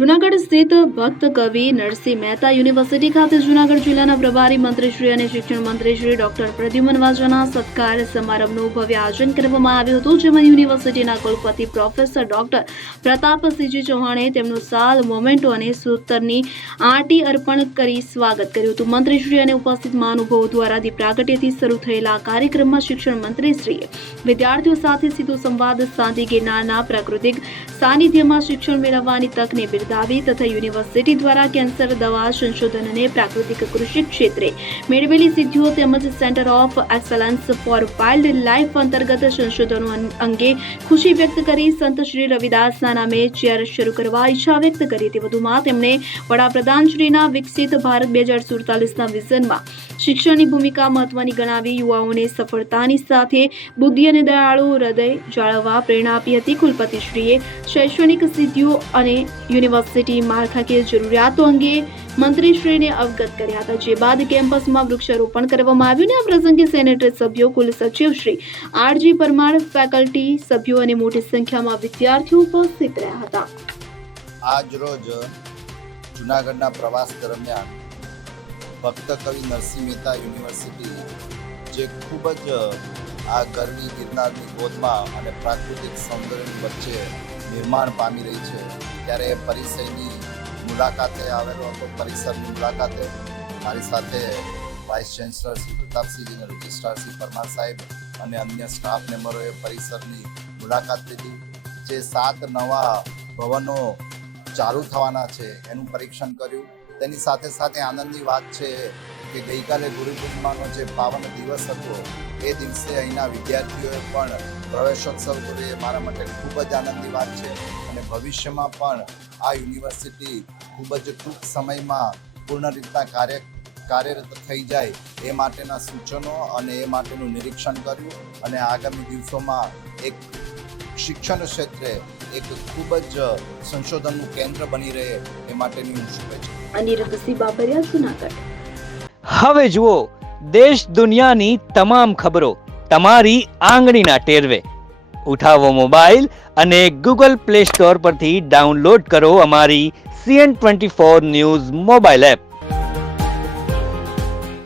જૂનાગઢ સ્થિત ભક્ત કવિ નરસિંહ મહેતા યુનિવર્સિટી ખાતે જૂનાગઢ જિલ્લાના પ્રભારી મંત્રીશ્રી અને શિક્ષણ મંત્રીશ્રી ડોક્ટર પ્રદ્યુમન વાજાના સત્કાર સમારંભનું ભવ્ય આયોજન કરવામાં આવ્યું હતું, જેમાં યુનિવર્સિટીના કુલપતિ પ્રોફેસર ડોક્ટર પ્રતાપસિંહજી ચૌહાણે તેમનું સાલ મોમેન્ટો અને સૂતરની આંટી અર્પણ કરી સ્વાગત કર્યું હતું. મંત્રીશ્રી અને ઉપસ્થિત મહાનુભાવો દ્વારા દીપ પ્રાગટ્યથી શરૂ થયેલા કાર્યક્રમમાં શિક્ષણ મંત્રીશ્રીએ વિદ્યાર્થીઓ સાથે સીધો સંવાદ સાધી ગિરનારના પ્રાકૃતિક સાનિધ્યમાં શિક્ષણ મેળવવાની તકને બિરદાવી તથા યુનિવર્સિટી દ્વારા કેન્સર દવા સંશોધન અને પ્રાકૃતિક કૃષિ ક્ષેત્રે મેળવેલી સિદ્ધિઓ તેમજ centre of excellence four wild life અંતર્ગત સંશોધનો અંગે ખુશી વ્યક્ત કરી સંત શ્રી રવિદાસના નામે ચેર શરૂ કરવા ઈચ્છા વ્યક્ત કરી હતી. વધુમાં તેમણે વડાપ્રધાનશ્રીના વિકસિત ભારત 2047ના વિઝનમાં શિક્ષણની ભૂમિકા મહત્વની ગણાવી યુવાઓને સફળતાની સાથે બુદ્ધિ અને દયાળુ હૃદય જાળવવા પ્રેરણા આપી હતી. કુલપતિશ્રીએ શૈક્ષણિક સિદ્ધિઓ અને યુનિવર્સિટી માળખાકીય જરૂરિયાતો અંગે મંત્રીશ્રીને અવગત કર્યા હતા, જે બાદ કેમ્પસમાં વૃક્ષારોપણ કરવામાં આવ્યું અને આ પ્રસંગે સેનેટરી સભ્યો, કુલ સચિવ શ્રી આરજી પરમાર, ફેકલ્ટી સભ્યો અને મોટી સંખ્યામાં વિદ્યાર્થીઓ ઉપસ્થિત રહ્યા હતા. આજ રોજ જૂનાગઢના પ્રવાસ દરમિયાન ભક્ત કવિ નરસિંહ મહેતા યુનિવર્સિટી જે ખૂબ જ આ ગરવી ગિરનારની ગોદમાં અને પ્રાકૃતિક સૌંદર્યની વચ્ચે નિર્માણ પામી રહી છે, ત્યારે પરિસરની મુલાકાતે આવેલો હતો. પરિસરની મુલાકાતે મારી સાથે વાઇસ ચાન્સલર શ્રી પ્રતાપસિંહજી અને રજિસ્ટ્રાર શ્રી પરમાર સાહેબ અને અન્ય સ્ટાફ મેમ્બરોએ પરિસરની મુલાકાત લીધી. જે 7 નવા ભવનો ચાલુ થવાના છે એનું પરીક્ષણ કર્યું. તેની સાથે સાથે આનંદની વાત છે કે ગઈકાલે ગુરુ પૂર્ણિમાનો જે પાવન દિવસ હતો એ દિવસે અહીંના વિદ્યાર્થીઓએ પણ પ્રવેશોત્સવ કર્યો. એ મારા માટે ખૂબ જ આનંદની વાત છે અને ભવિષ્યમાં પણ આ યુનિવર્સિટી ખૂબ જ ટૂંક સમયમાં પૂર્ણ રીતના કાર્યરત થઈ જાય એ માટેના સૂચનો અને એ માટેનું નિરીક્ષણ કર્યું અને આગામી દિવસોમાં એક શિક્ષણ ક્ષેત્રે એક ખૂબ જ સંશોધનનું કેન્દ્ર બની રહે એ માટેની હું શુભેચ્છા. અનિરુદ્ધસિંહ બાબરિયા, જૂનાગઢ. હવે જુઓ દેશ દુનિયાની તમામ ખબરો તમારી આંગળીના ટેરવે. ઉઠાવો મોબાઈલ અને ગૂગલ પ્લે સ્ટોર પરથી ડાઉનલોડ કરો અમારી CN24 ન્યૂઝ મોબાઈલ એપ.